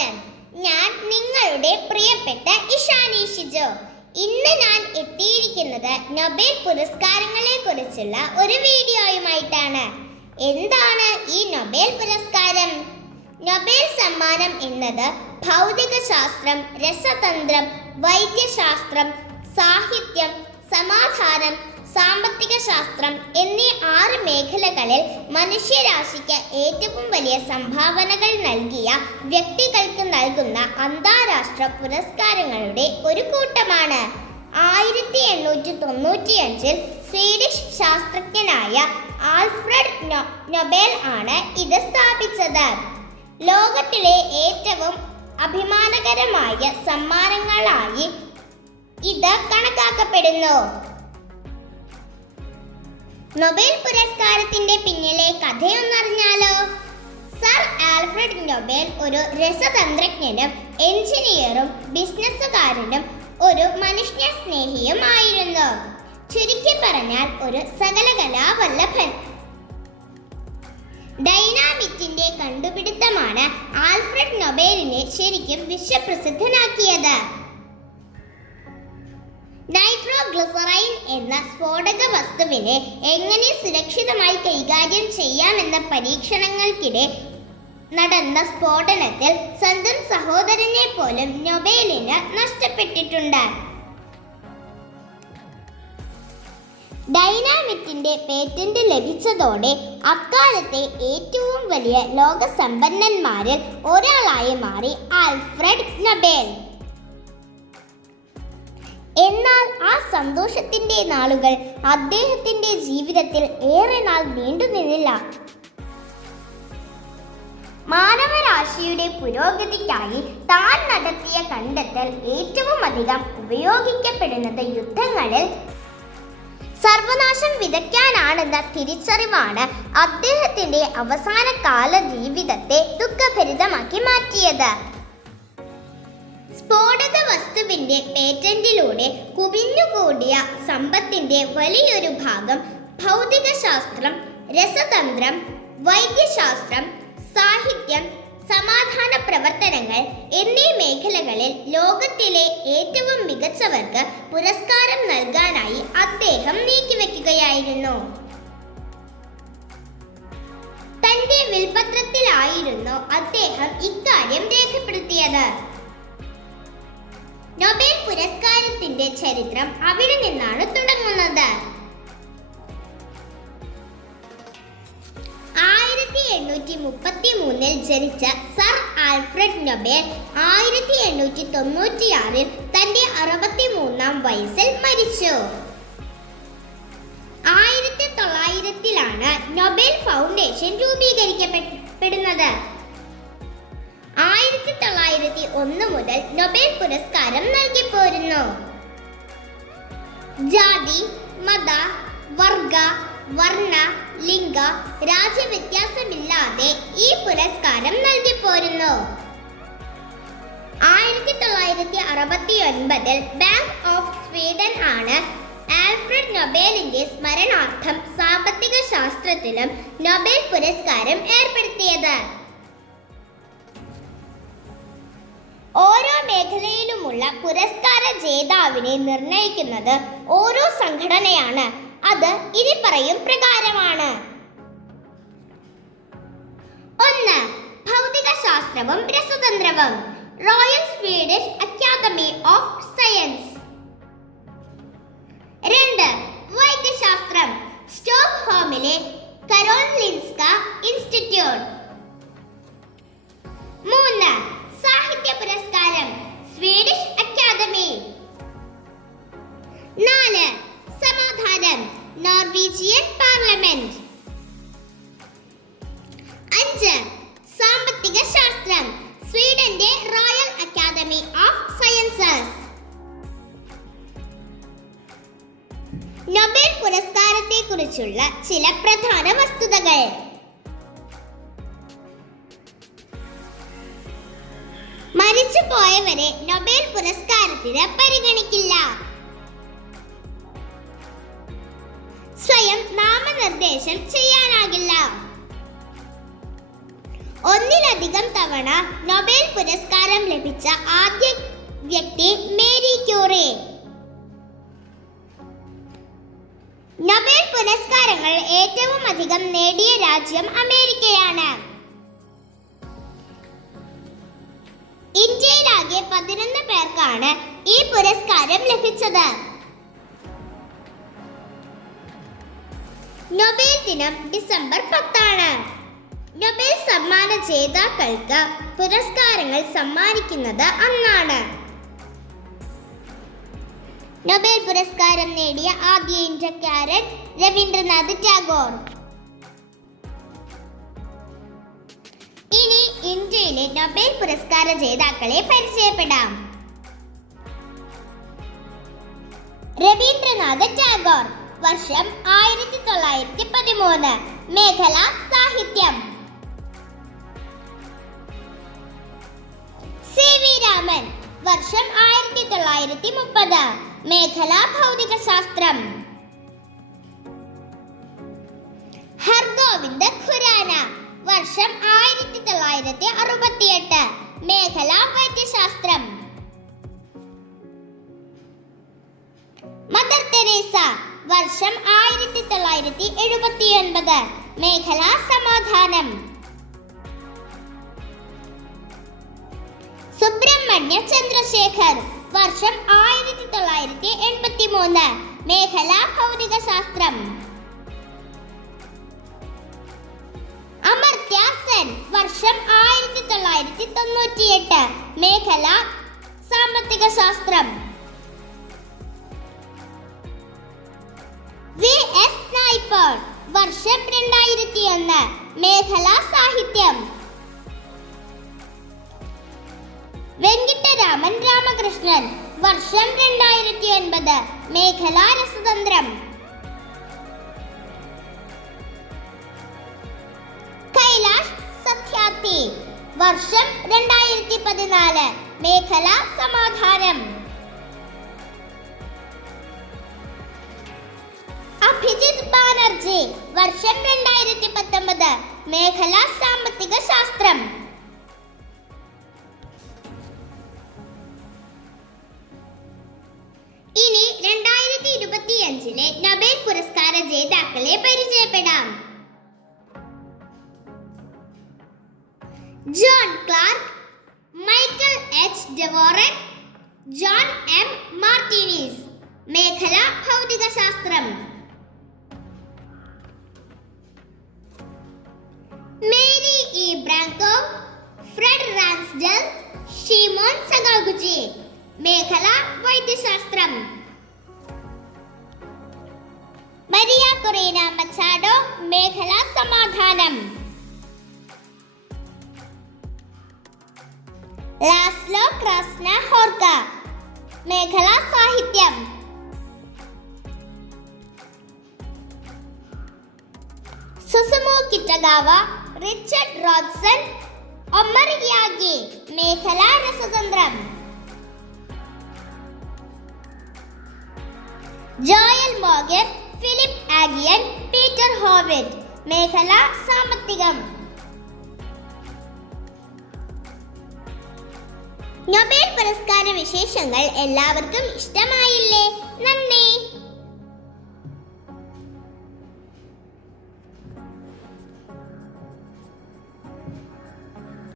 നമസ്കാരം. ഞാൻ നിങ്ങളുടെ പ്രിയപ്പെട്ട ഇഷാനി ഷിജോ. ഇന്ന് ഞാൻ എത്തിയിരിക്കുന്നത് നൊബേൽ പുരസ്കാരങ്ങളെ കുറിച്ചുള്ള ഒരു വീഡിയോയുമായിട്ടാണ്. എന്താണ് ഈ നൊബേൽ പുരസ്കാരം? നൊബേൽ സമ്മാനം എന്നത് ഭൗതിക ശാസ്ത്രം, രസതന്ത്രം, വൈദ്യശാസ്ത്രം, സാഹിത്യം, സമാധാനം, സാമ്പത്തിക ശാസ്ത്രം എന്നീ 6 മേഖലകളിൽ മനുഷ്യരാശിക്ക് ഏറ്റവും വലിയ സംഭാവനകൾ നൽകിയ വ്യക്തികൾക്ക് നൽകുന്ന അന്താരാഷ്ട്ര പുരസ്കാരങ്ങളുടെ ഒരു കൂട്ടമാണ്. 1895 സ്വീഡിഷ് ശാസ്ത്രജ്ഞനായ ആൽഫ്രഡ് നൊബേൽ ആണ് ഇത് സ്ഥാപിച്ചത്. ലോകത്തിലെ ഏറ്റവും അഭിമാനകരമായ സമ്മാനങ്ങളായി ഇത് കണക്കാക്കപ്പെടുന്നു. നൊബേൽ പുരസ്കാരത്തിന്റെ പിന്നിലെ കഥയൊന്നറിഞ്ഞാലോ? സർ ആൽഫ്രഡ് നൊബേൽ ഒരു രസതന്ത്രജ്ഞനും എഞ്ചിനീയറും ബിസിനസ്സുകാരനും ഒരു മനുഷ്യ സ്നേഹിയുമായിരുന്നു. ചുരുക്കി പറഞ്ഞാൽ ഒരു സകലകലാവല്ലഭൻ. ഡൈനാമിറ്റിന്റെ കണ്ടുപിടുത്തമാണ് ആൽഫ്രഡ് നൊബേലിനെ ശരിക്കും വിശ്വപ്രസിദ്ധനാക്കിയത്. നൈട്രോഗ്ലിസറൈൻ എന്ന സ്ഫോടക വസ്തുവിനെ എങ്ങനെ സുരക്ഷിതമായി കൈകാര്യം ചെയ്യാമെന്ന പരീക്ഷണങ്ങൾക്കിടെ നടന്ന സ്ഫോടനത്തിൽ സ്വന്തം സഹോദരനെ പോലും നൊബേലിന് നഷ്ടപ്പെട്ടിട്ടുണ്ട്. ഡൈനാമിറ്റിന്റെ പേറ്റന്റ് ലഭിച്ചതോടെ അക്കാലത്തെ ഏറ്റവും വലിയ ലോക സമ്പന്നന്മാരിൽ ഒരാളായി മാറി ആൽഫ്രഡ് നൊബേൽ. എന്നാൽ ആ സന്തോഷത്തിന്റെ നാളുകൾ അദ്ദേഹത്തിന്റെ ജീവിതത്തിൽ ഏറെ നാൾ നീണ്ടുനിന്നില്ല. മാനവരാശിയുടെ പുരോഗതിക്കായി താൻ നടത്തിയ കണ്ടെത്തൽ ഏറ്റവും അധികം ഉപയോഗിക്കപ്പെടുന്നത് യുദ്ധങ്ങളിൽ സർവനാശം വിതയ്ക്കാനാണെന്ന തിരിച്ചറിവാണ് അദ്ദേഹത്തിന്റെ അവസാന കാല ജീവിതത്തെ ദുഃഖഭരിതമാക്കി മാറ്റിയത്. സ്ഫോടക വസ്തുവിന്റെ പേറ്റന്റിലൂടെ കുവിഞ്ഞുകൂടിയ സമ്പത്തിന്റെ വലിയൊരു ഭാഗം ഭൗതിക ശാസ്ത്രം, രസതന്ത്രം, വൈദ്യശാസ്ത്രം, സാഹിത്യം, സമാധാന പ്രവർത്തനങ്ങൾ എന്നീ മേഖലകളിൽ ലോകത്തിലെ ഏറ്റവും മികച്ചവർക്ക് പുരസ്കാരം നൽകാനായി അദ്ദേഹം നീക്കിവെക്കുകയായിരുന്നു. തന്റെ വിൽപത്രത്തിലായിരുന്നു അദ്ദേഹം ഇക്കാര്യം രേഖപ്പെടുത്തിയത്. നൊബേൽ പുരസ്കാരത്തിന്റെ ചരിത്രം അവിടെ നിന്നാണ് തുടങ്ങുന്നത്. 1833 ജനിച്ച സർ ആൽഫ്രഡ് നൊബേൽ 1896 തന്റെ 63-ാം വയസ്സിൽ മരിച്ചു. 1900 നൊബേൽ ഫൗണ്ടേഷൻ രൂപീകരിക്കപ്പെടുന്നത്. 1901 മുതൽ നൊബേൽ പുരസ്കാരം നൽകിപ്പോരുന്നു. ജാതി, മത, വർഗ, വർണ്ണ, ലിംഗ, രാജ്യവ്യത്യാസമില്ലാതെ ഈ പുരസ്കാരം നൽകിപ്പോരുന്നു. 1969 ബാങ്ക് ഓഫ് സ്വീഡൻ ആണ് ആൽഫ്രഡ് നൊബേലിന്റെ സ്മരണാർത്ഥം സാമ്പത്തിക ശാസ്ത്രത്തിലും നൊബേൽ പുരസ്കാരം ഏർപ്പെടുത്തിയത്. ഓരോ മേഖലയിലുമുള്ള പുരസ്കാര ജേതാവിനെ നിർണയിക്കുന്നത് ഓരോ സംഘടനയാണ്. അത് ഇനി പറയും പ്രകാരമാണ്. 1. ഭൗതിക ശാസ്ത്രവും രസതന്ത്രവും, royal Swedish academy of science. 2. വൈദ്യശാസ്ത്രം, സ്റ്റോക്ക്ഹോമിലെ കരോലിൻസ്ക ഇൻസ്റ്റിറ്റ്യൂട്ട്. 3. സാഹിത്യ പുരസ്കാരം, സ്വീഡിഷ് അക്കാദമി. 4. സമാധാനം, നോർവീജിയൻ പാർലമെന്റ്. 5. സാമ്പത്തിക ശാസ്ത്രം, സ്വീഡന്റെ royal academy of sciences. Nobel പുരസ്കാരത്തെക്കുറിച്ചുള്ള ചില പ്രധാന വസ്തുതകൾ. മരിച്ചുപോയവരെ നൊബേൽ പുരസ്കാരത്തിന് പരിഗണിക്കില്ല. സ്വയം നാമനിർദ്ദേശം ചെയ്യാനാകില്ല. ഒന്നിലധികം തവണ നൊബേൽ പുരസ്കാരം ലഭിച്ച ആദ്യ വ്യക്തി മേരി ക്യൂറി. നൊബേൽ പുരസ്കാരങ്ങൾ ഏറ്റവും അധികം നേടിയ രാജ്യം അമേരിക്കയാണ്. ഇന്ത്യയിലാകെ 11 പേർക്കാണ് ഈ പുരസ്കാരം ലഭിച്ചത്. നൊബേൽ ദിനം ഡിസംബർ 10. നൊബേൽ സമ്മാന ജേതാക്കൾക്ക് പുരസ്കാരങ്ങൾ സമ്മാനിക്കുന്നത് അന്നാണ്. നൊബേൽ പുരസ്കാരം നേടിയ ആദ്യ ഇന്ത്യക്കാരൻ രവീന്ദ്രനാഥ് ടാഗോർ. ഇനി ഇന്ത്യയിലെ നൊബേൽ പുരസ്കാര ജേതാക്കളെ പരിചയപ്പെടാം. രവീന്ദ്രനാഥ് ടാഗോർ, വർഷം 1913, മേഖല സാഹിത്യം. CV രാമൻ, വർഷം 1930, മേഖല ഭൗതികശാസ്ത്രം. ഹർഗോവിന്ദ് ഖുരാന, വർഷം 1968, മേഖല വൈദ്യശാസ്ത്രം. മദർ തെരേസ, വർഷം 1979, മേഖല സമാധാനം. സുബ്രഹ്മണ്യ ചന്ദ്രശേഖർ, വർഷം 1983, മേഖല ഭൗതികശാസ്ത്രം. അമർത്യ സെൻ, വർഷം 1998, മേഖല സാമ്പത്തിക ശാസ്ത്രം. VS നായ്പാൾ, വർഷം 2001, മേഖല സാഹിത്യം. വെങ്കിട്ടരാമൻ രാമകൃഷ്ണൻ, വർഷം 2009, മേഖല രസതന്ത്രം. കൈലാഷ് സത്യാർത്ഥി, വർഷം 2014, മേഖല സമാധാനം. അഭിജിത് ബാനർജി, വർഷം 2019, മേഖല സാമ്പത്തിക ശാസ്ത്രം. ഇനി 2025 നൊബേൽ പുരസ്കാര ജേതാക്കളെ പരിചയപ്പെടാം. John Clarke, Michael H Devoret, John M Martinis, മേഖല ഭൗതികശാസ്ത്രം. Mary E Brunkow, Fred Ramsdell, Shimon Sakaguchi, മേഖല വൈദ്യശാസ്ത്രം. മരിയ കൊറീന മച്ചാഡോ, മേഖല സമാധാനം. ലാസ്ലോ ക്രാസ്ന ഹോർക്ക, മേഖല സാഹിത്യം. Susumu Kitagawa, Richard Robson, Omar Yaghi, മേഖല രസതന്ത്രം. Joel Mokyr, Philippe Aghion, Peter Howitt, മേഖല സാമ്പത്തികം. നൊബേൽ പുരസ്കാര വിശേഷങ്ങൾ എല്ലാവർക്കും ഇഷ്ടമായില്ലേ? നന്ദി.